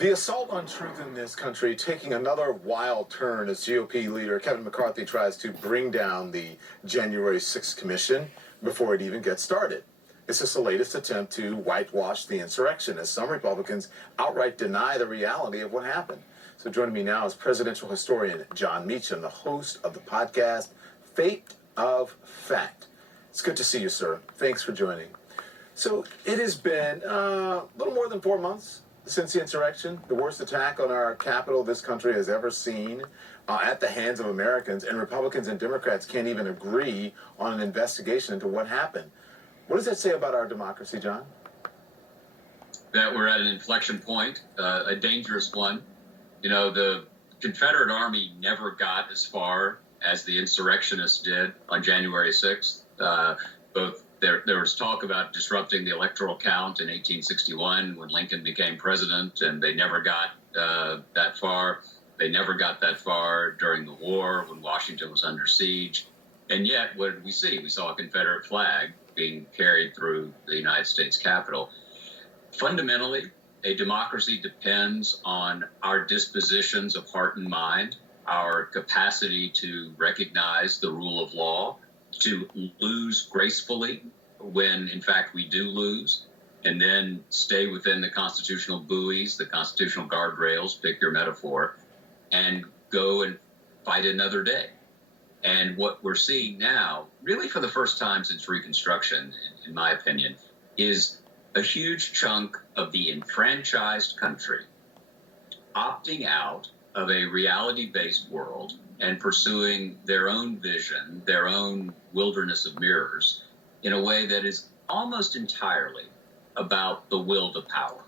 The assault on truth in this country taking another wild turn as GOP leader Kevin McCarthy tries to bring down the January 6th commission before it even gets started. It's just the latest attempt to whitewash the insurrection as some Republicans outright deny the reality of what happened. So joining me now is presidential historian John Meacham, the host of the podcast Fate of Fact. It's good to see you, sir. Thanks for joining. So it has been a little more than 4 months since the insurrection, the worst attack on our capital this country has ever seen at the hands of Americans, and Republicans and Democrats can't even agree on an investigation into what happened. What does that say about our democracy, John? That we're at an inflection point, a dangerous one. You know, the Confederate Army never got as far as the insurrectionists did on January 6th. There was talk about disrupting the electoral count in 1861 when Lincoln became president, and they never got that far. They never got that far during the war when Washington was under siege. And yet, what did we see? We saw a Confederate flag being carried through the United States Capitol. Fundamentally, a democracy depends on our dispositions of heart and mind, our capacity to recognize the rule of law, to lose gracefully when, in fact, we do lose, and then stay within the constitutional buoys, the constitutional guardrails, pick your metaphor, and go and fight another day. And what we're seeing now, really for the first time since Reconstruction, in my opinion, is a huge chunk of the enfranchised country opting out of a reality-based world and pursuing their own vision, their own wilderness of mirrors, in a way that is almost entirely about the will to power.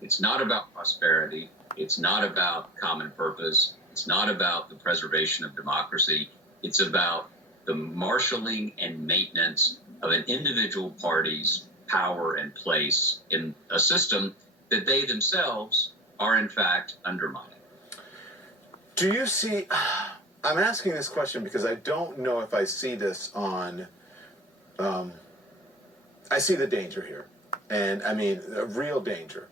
It's not about prosperity. It's not about common purpose. It's not about the preservation of democracy. It's about the marshaling and maintenance of an individual party's power and place in a system that they themselves are, in fact, undermining. Do you see... I'm asking this question because I don't know if I see this on... I see the danger here. And, I mean, a real danger.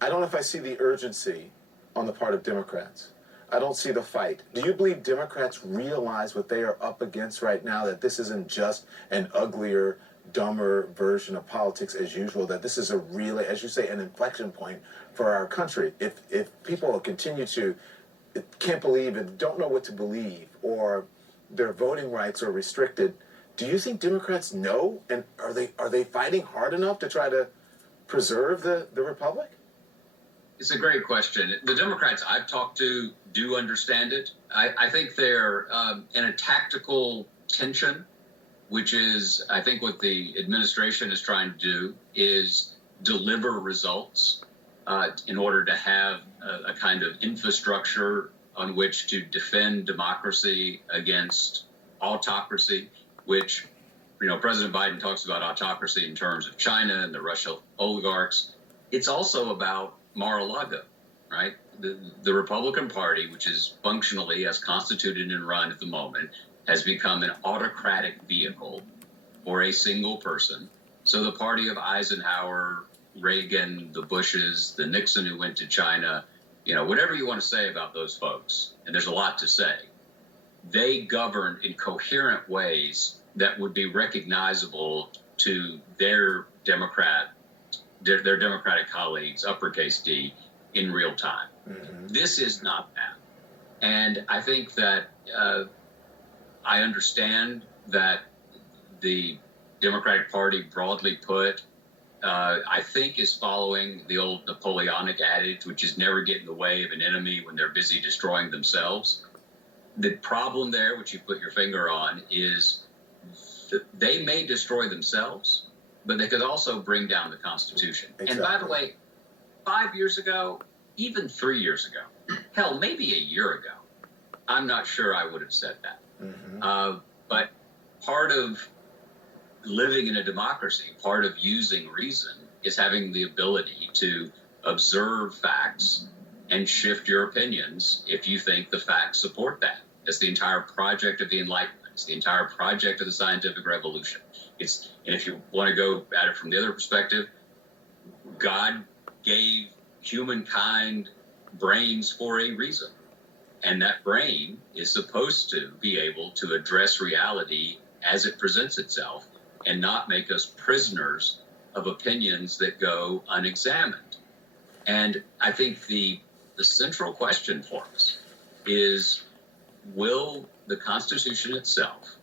I don't know if I see the urgency on the part of Democrats. I don't see the fight. Do you believe Democrats realize what they are up against right now, that this isn't just an uglier, dumber version of politics as usual, that this is a really, as you say, an inflection point for our country? If people continue to can't believe and don't know what to believe, or their voting rights are restricted, do you think Democrats know, and are they fighting hard enough to try to preserve the republic? It's a great question. The Democrats I've talked to do understand it. I think they're in a tactical tension, which is, I think, what the administration is trying to do is deliver results in order to have a kind of infrastructure on which to defend democracy against autocracy, which, you know, President Biden talks about autocracy in terms of China and the Russian oligarchs. It's also about Mar-a-Lago, right? The Republican Party, which is functionally as constituted and run at the moment, has become an autocratic vehicle for a single person. So the party of Eisenhower, Reagan, the Bushes, the Nixon who went to China, you know, whatever you want to say about those folks, and there's a lot to say, they governed in coherent ways that would be recognizable to their Democratic colleagues, uppercase D, in real time. Mm-hmm. This is not that. And I think that I understand that the Democratic Party, broadly put, I think is following the old Napoleonic adage, which is never get in the way of an enemy when they're busy destroying themselves. The problem there, which you put your finger on, is they may destroy themselves, but they could also bring down the Constitution. Exactly. And by the way, 5 years ago, even 3 years ago, hell, maybe a year ago, I'm not sure I would have said that. Mm-hmm. But part of living in a democracy, part of using reason, is having the ability to observe facts and shift your opinions if you think the facts support that. That's the entire project of the Enlightenment. It's the entire project of the scientific revolution. And if you want to go at it from the other perspective, God gave humankind brains for a reason. And that brain is supposed to be able to address reality as it presents itself and not make us prisoners of opinions that go unexamined. And I think the central question for us is, will the Constitution itself,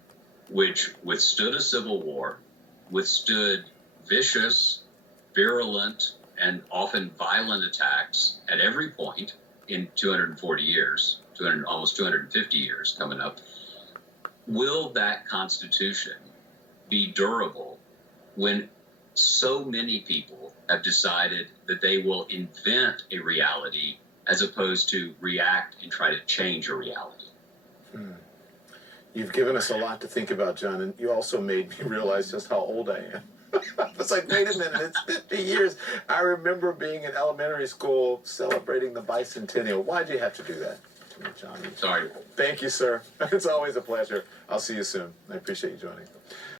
which withstood a civil war, withstood vicious, virulent, and often violent attacks at every point in 240 years, almost 250 years coming up, will that Constitution be durable when so many people have decided that they will invent a reality as opposed to react and try to change a reality? You've given us a lot to think about, John, and you also made me realize just how old I am. It's like, wait a minute, it's 50 years. I remember being in elementary school celebrating the bicentennial. Why'd you have to do that to me, John? Sorry. Thank you, sir. It's always a pleasure. I'll see you soon. I appreciate you joining.